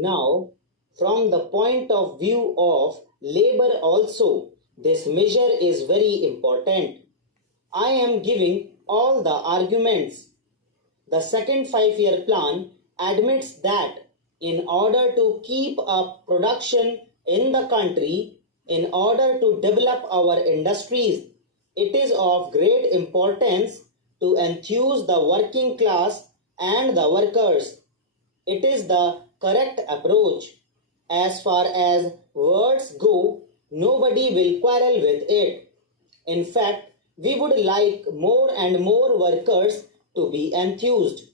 Now, from the point of view of labor also, this measure is very important. I am giving all the arguments. The second 5-year plan admits that in order to keep up production in the country, in order to develop our industries, it is of great importance to enthuse the working class and the workers. It is the correct approach. As far as words go, nobody will quarrel with it. In fact, we would like more and more workers to be enthused.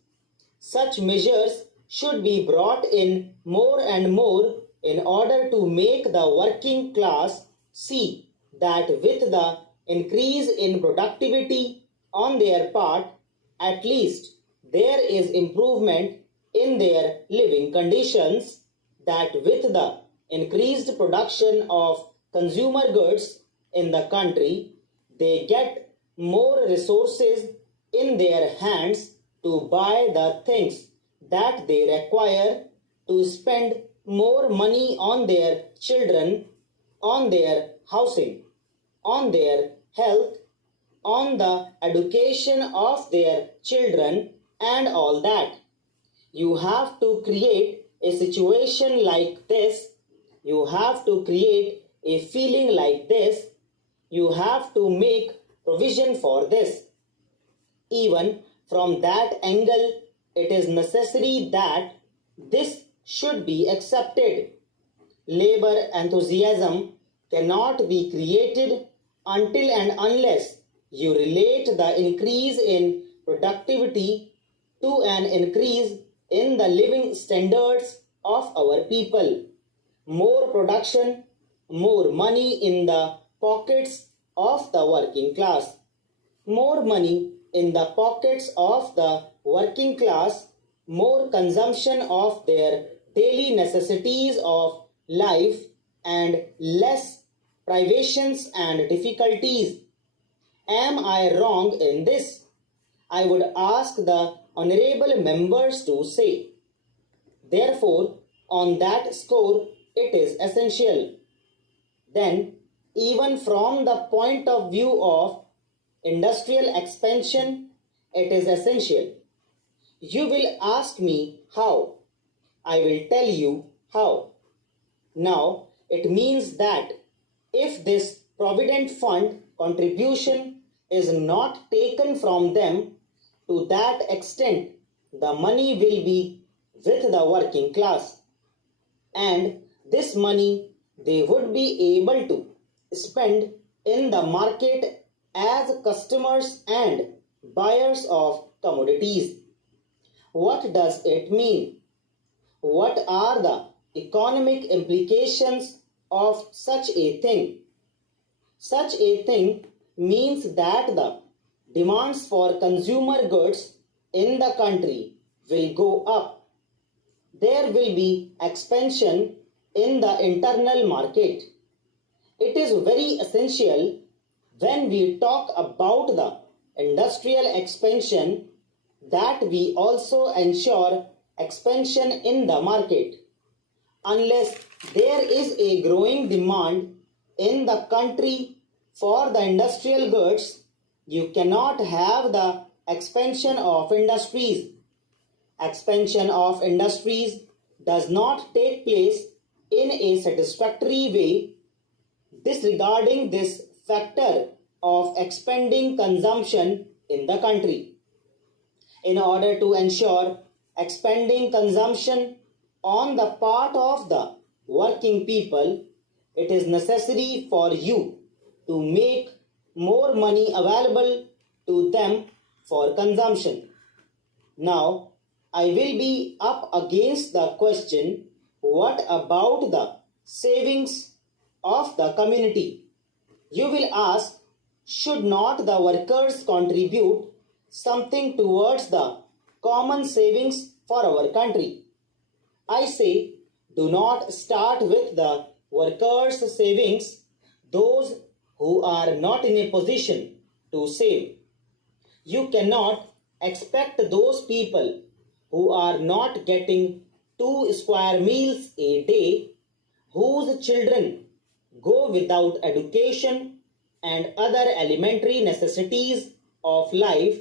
Such measures should be brought in more and more in order to make the working class see that with the increase in productivity on their part, at least there is improvement in their living conditions, that with the increased production of consumer goods in the country, they get more resources in their hands to buy the things that they require, to spend more money on their children, on their housing, on their health, on the education of their children, and all that. You have to create a situation like this. You have to create a feeling like this. You have to make provision for this. Even from that angle, it is necessary that this should be accepted. Labor enthusiasm cannot be created until and unless you relate the increase in productivity to an increase in the living standards of our people. More production, more money in the pockets of the working class. More money in the pockets of the working class, more consumption of their daily necessities of life, and less privations and difficulties. Am I wrong in this? I would ask the honorable members to say. Therefore, on that score, it is essential. Then, even from the point of view of industrial expansion, it is essential. You will ask me how. I will tell you how. Now, it means that if this Provident Fund contribution is not taken from them, to that extent, the money will be with the working class. And this money they would be able to spend in the market as customers and buyers of commodities. What does it mean? What are the economic implications of such a thing? Such a thing means that the demands for consumer goods in the country will go up. There will be expansion in the internal market. It is very essential when we talk about the industrial expansion that we also ensure expansion in the market. Unless there is a growing demand in the country for the industrial goods, you cannot have the expansion of industries. Expansion of industries does not take place in a satisfactory way, disregarding this factor of expanding consumption in the country. In order to ensure expanding consumption on the part of the working people, it is necessary for you to make more money available to them for consumption. Now, I will be up against the question, what about the savings of the community? You will ask, should not the workers contribute something towards the common savings for our country? I say, do not start with the workers' savings, those who are not in a position to save. You cannot expect those people who are not getting 2 2 square meals a day, whose children go without education and other elementary necessities of life,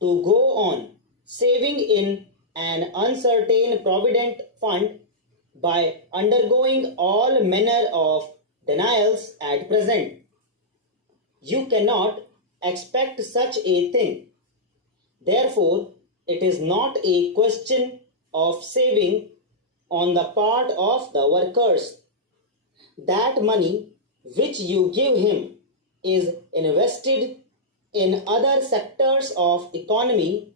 to go on saving in an uncertain provident fund by undergoing all manner of denials at present. You cannot expect such a thing. Therefore, it is not a question of saving on the part of the workers. That money which you give him is invested in other sectors of economy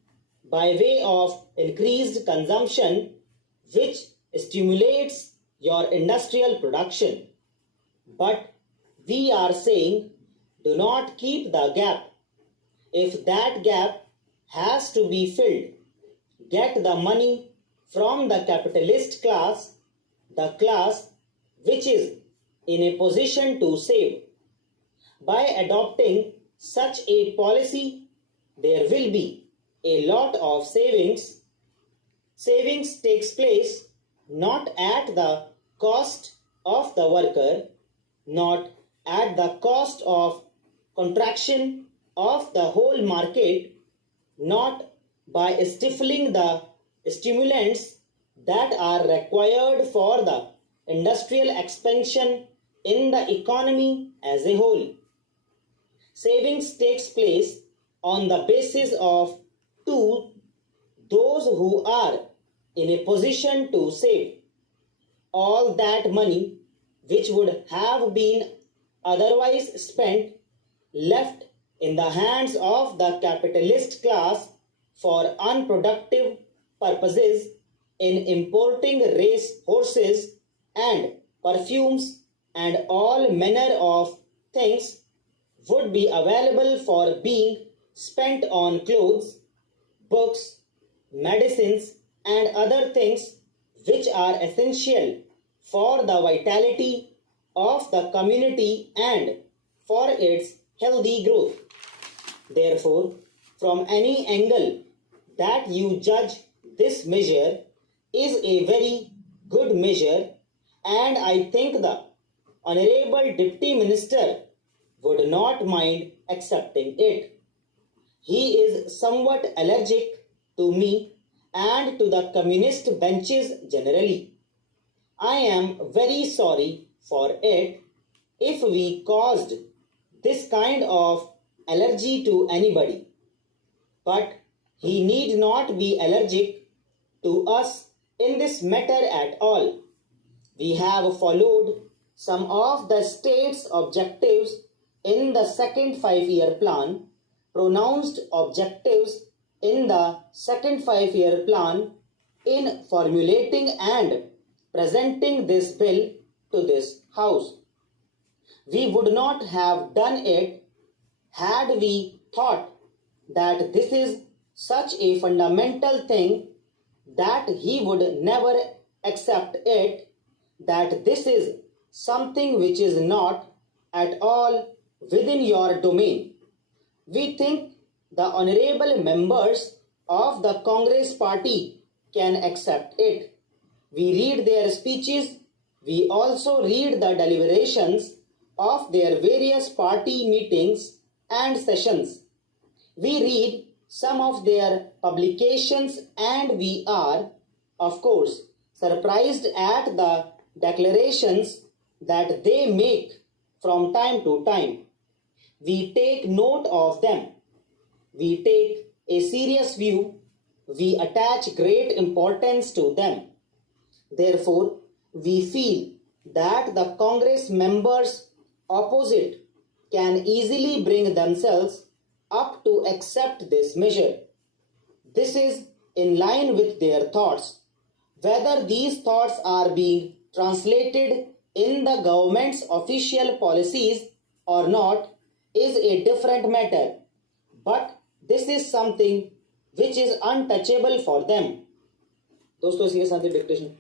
by way of increased consumption, which stimulates your industrial production. But we are saying, do not keep the gap. If that gap has to be filled, get the money from the capitalist class, the class which is in a position to save. By adopting such a policy, there will be a lot of savings. Savings takes place not at the cost of the worker, not at the cost of contraction of the whole market, not by stifling the stimulants that are required for the industrial expansion in the economy as a whole. Savings takes place on the basis of 2. Those who are in a position to save. All that money which would have been otherwise spent left in the hands of the capitalist class for unproductive purposes in importing race horses and perfumes and all manner of things would be available for being spent on clothes, books, medicines and other things which are essential for the vitality of the community and for its healthy growth. Therefore, from any angle that you judge, this measure is a very good measure, and I think the Honorable Deputy Minister would not mind accepting it. He is somewhat allergic to me and to the communist benches generally. I am very sorry for it if we caused this kind of allergy to anybody. But he need not be allergic to us in this matter at all. We have followed some of the state's objectives in the second 5-year plan, pronounced objectives in the second 5-year plan in formulating and presenting this bill to this House. We would not have done it had we thought that this is such a fundamental thing that he would never accept it, that this is something which is not at all within your domain. We think the honorable members of the Congress party can accept it. We read their speeches. We also read the deliberations of their various party meetings and sessions. We read some of their publications and we are, of course, surprised at the declarations that they make from time to time. We take note of them. We take a serious view. We attach great importance to them. Therefore, we feel that the Congress members opposite can easily bring themselves up to accept this measure. This is in line with their thoughts. Whether these thoughts are being translated in the government's official policies or not is a different matter. But this is something which is untouchable for them. दोस्तों, इसी के साथ ही dictation